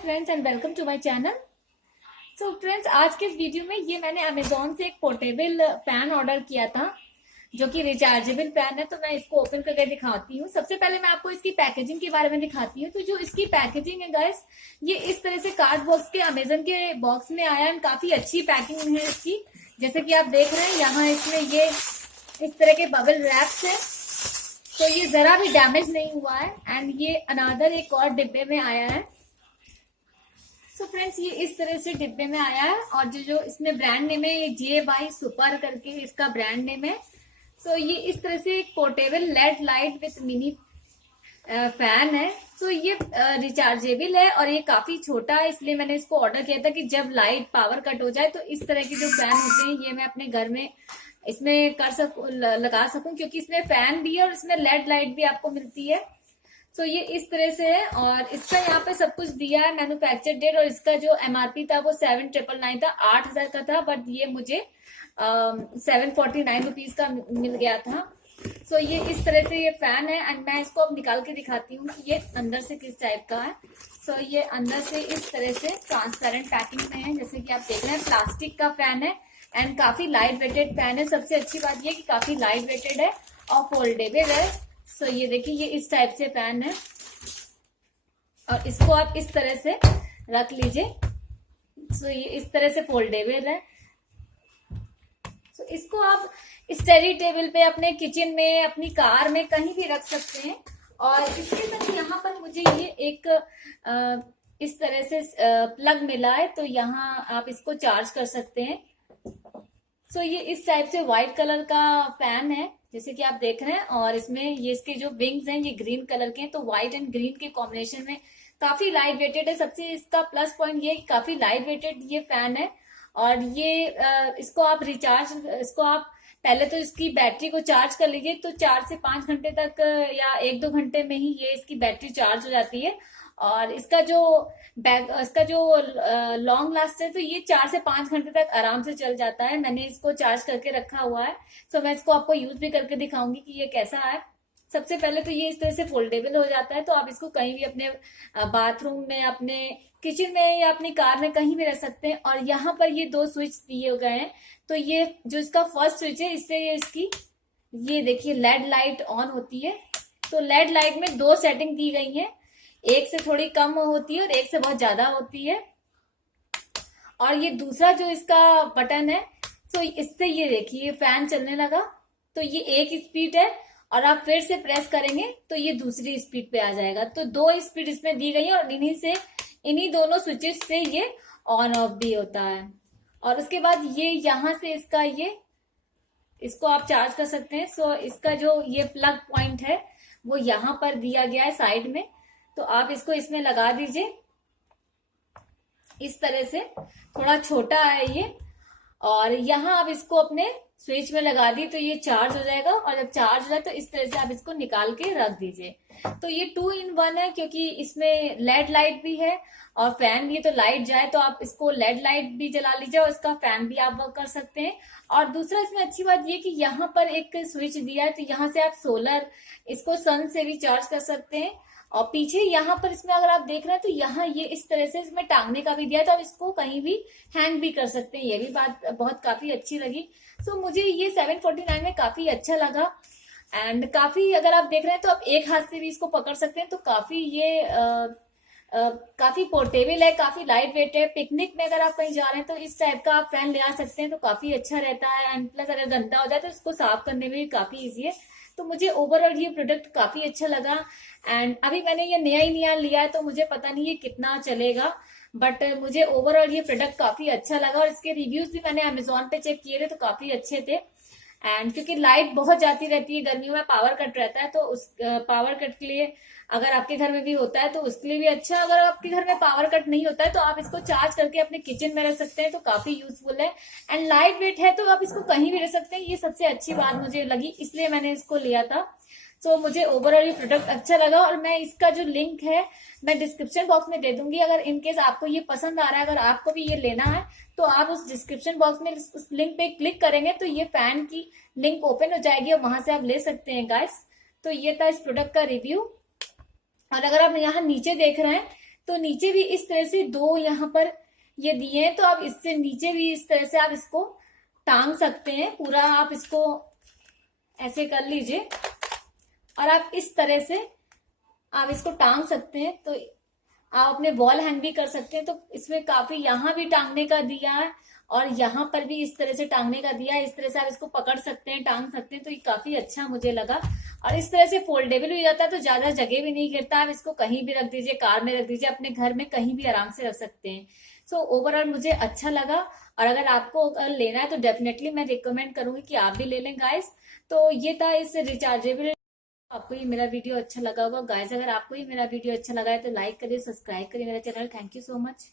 Friends and welcome to my channel. So friends, आज के इस वीडियो में ये मैंने अमेजोन से एक पोर्टेबल फैन ऑर्डर किया था जो कि रिचार्जेबल फैन है। तो मैं इसको ओपन करके दिखाती हूँ। सबसे पहले मैं आपको इसकी पैकेजिंग के बारे में दिखाती हूँ। तो जो इसकी पैकेजिंग है गाइस, ये इस तरह से कार्ड बॉक्स के अमेजन के बॉक्स में आया है। काफी अच्छी पैकिंग है इसकी। जैसे कि आप देख रहे हैं यहाँ इसमें ये इस तरह के बबल रैप्स है, तो ये जरा भी डैमेज नहीं हुआ है। एंड ये अनादर एक और डिब्बे में आया है। तो फ्रेंड्स, ये इस तरह से डिब्बे में आया है और जो इसमें ब्रांड नेम है, ये JY सुपर करके इसका ब्रांड नेम है। सो ये इस तरह से एक portable LED light with mini fan है। सो ये रिचार्जेबल है और ये काफी छोटा है, इसलिए मैंने इसको ऑर्डर किया था कि जब लाइट पावर कट हो जाए तो इस तरह के जो फैन होते हैं ये मैं अपने घर में इसमें कर सकूं, लगा सकूं, क्योंकि इसमें फैन भी है और इसमें लेड लाइट भी आपको मिलती है। सो ये इस तरह से है और इसका यहाँ पे सब कुछ दिया है, मैन्युफैक्चर डेट, और इसका जो MRP था वो 7,999 था, 8,000 का था, बट ये मुझे 749 रुपीज का मिल गया था। सो ये इस तरह से ये फैन है एंड मैं इसको अब निकाल के दिखाती हूँ कि ये अंदर से किस टाइप का है। सो ये अंदर से इस तरह से ट्रांसपेरेंट पैकिंग में है, जैसे कि आप देख रहे हैं। प्लास्टिक का फैन है एंड काफी लाइट वेटेड फैन है। सबसे अच्छी बात ये कि काफी लाइट वेटेड है और फोल्डेबल है। सो ये देखिए, ये इस टाइप से फैन है और इसको आप इस तरह से रख लीजिए। सो ये इस तरह से फोल्डेबल है। सो इसको आप स्टडी टेबल पे, अपने किचन में, अपनी कार में, कहीं भी रख सकते हैं। और इसके साथ यहाँ पर मुझे ये एक इस तरह से प्लग मिला है, तो यहाँ आप इसको चार्ज कर सकते हैं। सो ये इस टाइप से व्हाइट कलर का फैन है, जैसे कि आप देख रहे हैं। और इसमें ये इसके जो विंग्स हैं ये ग्रीन कलर के हैं, तो व्हाइट एंड ग्रीन के कॉम्बिनेशन में काफी लाइट वेटेड है। सबसे इसका प्लस पॉइंट ये काफी लाइट वेटेड ये फैन है। और ये इसको आप पहले तो इसकी बैटरी को चार्ज कर लीजिए, तो 4 से 5 घंटे तक या 1-2 घंटे में ही ये इसकी बैटरी चार्ज हो जाती है। और इसका जो लॉन्ग लास्ट है, तो ये 4 से 5 घंटे तक आराम से चल जाता है। मैंने इसको चार्ज करके रखा हुआ है। सो मैं इसको आपको यूज भी करके दिखाऊंगी कि ये कैसा है। सबसे पहले तो ये इस तरह से फोल्डेबल हो जाता है, तो आप इसको कहीं भी अपने बाथरूम में, अपने किचन में या अपनी कार में कहीं भी रख सकते हैं। और यहाँ पर ये 2 स्विच दिए गए हैं। तो ये जो इसका फर्स्ट स्विच है, इससे ये देखिए लेड लाइट ऑन होती है। तो लेड लाइट में 2 सेटिंग दी गई है, एक से थोड़ी कम होती है और एक से बहुत ज्यादा होती है। और ये दूसरा जो इसका बटन है, तो इससे ये देखिए फैन चलने लगा, तो ये एक स्पीड है और आप फिर से प्रेस करेंगे तो ये दूसरी स्पीड पे आ जाएगा। तो 2 स्पीड इसमें दी गई है और इन्हीं दोनों स्विचेस से ये ऑन ऑफ भी होता है। और उसके बाद ये यहाँ से इसको आप चार्ज कर सकते हैं। सो इसका जो ये प्लग पॉइंट है वो यहाँ पर दिया गया है साइड में, तो आप इसको इसमें लगा दीजिए इस तरह से। थोड़ा छोटा है ये, और यहाँ आप इसको अपने स्विच में लगा दी तो ये चार्ज हो जाएगा। और जब चार्ज हो जाए तो इस तरह से आप इसको निकाल के रख दीजिए। तो ये 2 in 1 है, क्योंकि इसमें लेड लाइट भी है और फैन भी है। तो लाइट जाए तो आप इसको लेड लाइट भी जला लीजिए और इसका फैन भी आप वर्क कर सकते हैं। और दूसरा इसमें अच्छी बात ये कि यहाँ पर एक स्विच दिया है, तो यहाँ से आप इसको सन से भी चार्ज कर सकते हैं। और पीछे यहाँ पर इसमें अगर आप देख रहे हैं तो यहाँ ये इस तरह से इसमें टांगने का भी दिया है, तो आप इसको कहीं भी हैंग भी कर सकते हैं। ये भी बात बहुत काफी अच्छी लगी। सो मुझे ये 749 में काफी अच्छा लगा। एंड काफी, अगर आप देख रहे हैं तो आप एक हाथ से भी इसको पकड़ सकते हैं। तो काफी ये काफी पोर्टेबल है, काफी लाइट वेट है। पिकनिक में अगर आप कहीं जा रहे हैं तो इस टाइप का आप फैन ले आ सकते हैं, तो काफी अच्छा रहता है। एंड प्लस अगर गंदा हो जाए तो इसको साफ करने में भी काफी इजी है। तो मुझे ओवरऑल ये प्रोडक्ट काफी अच्छा लगा। एंड अभी मैंने ये नया लिया है, तो मुझे पता नहीं ये कितना चलेगा, बट मुझे ओवरऑल ये प्रोडक्ट काफी अच्छा लगा। और इसके रिव्यूज भी मैंने अमेजोन पे चेक किए थे, तो काफी अच्छे थे। एंड क्योंकि लाइट बहुत जाती रहती है, गर्मियों में पावर कट रहता है, तो उस पावर कट के लिए, अगर आपके घर में भी होता है तो उसके लिए भी अच्छा। अगर आपके घर में पावर कट नहीं होता है तो आप इसको चार्ज करके अपने किचन में रख सकते हैं, तो काफी यूजफुल है। एंड लाइट वेट है, तो आप इसको कहीं भी रख सकते हैं। ये सबसे अच्छी बात मुझे लगी, इसलिए मैंने इसको लिया था। सो मुझे ओवरऑल ये प्रोडक्ट अच्छा लगा। और मैं इसका जो लिंक है मैं डिस्क्रिप्शन बॉक्स में दे दूंगी। अगर इनकेस आपको ये पसंद आ रहा है, अगर आपको भी ये लेना है, तो आप उस डिस्क्रिप्शन बॉक्स में उस लिंक पे क्लिक करेंगे तो ये फैन की लिंक ओपन हो जाएगी और वहां से आप ले सकते हैं गाइस। तो ये था इस प्रोडक्ट का रिव्यू। और अगर आप यहाँ नीचे देख रहे हैं तो नीचे भी इस तरह से दो यहाँ पर ये दिए हैं, तो आप इससे नीचे भी इस तरह से आप इसको टांग सकते हैं। पूरा आप इसको ऐसे कर लीजिए और आप इस तरह से आप इसको टांग सकते हैं। तो आप अपने वॉल हैंग भी कर सकते हैं। तो इसमें काफी यहाँ भी टांगने का दिया है और यहाँ पर भी इस तरह से टांगने का दिया है। इस तरह से आप इसको पकड़ सकते हैं, टांग सकते हैं। तो ये काफी अच्छा मुझे लगा और इस तरह से फोल्डेबल हो जाता है, तो ज्यादा जगह भी नहीं गिरता। आप इसको कहीं भी रख दीजिए, कार में रख दीजिए, अपने घर में कहीं भी आराम से रख सकते हैं। सो ओवरऑल मुझे अच्छा लगा और अगर आपको लेना है तो डेफिनेटली मैं रिकमेंड करूंगी कि आप भी ले लें गाइस। तो ये था इस रिचार्जेबल। आपको ये मेरा वीडियो अच्छा लगा होगा गाइस। अगर आपको ये मेरा वीडियो अच्छा लगा है तो लाइक करिए, सब्सक्राइब करिए मेरा channel. Thank you so much.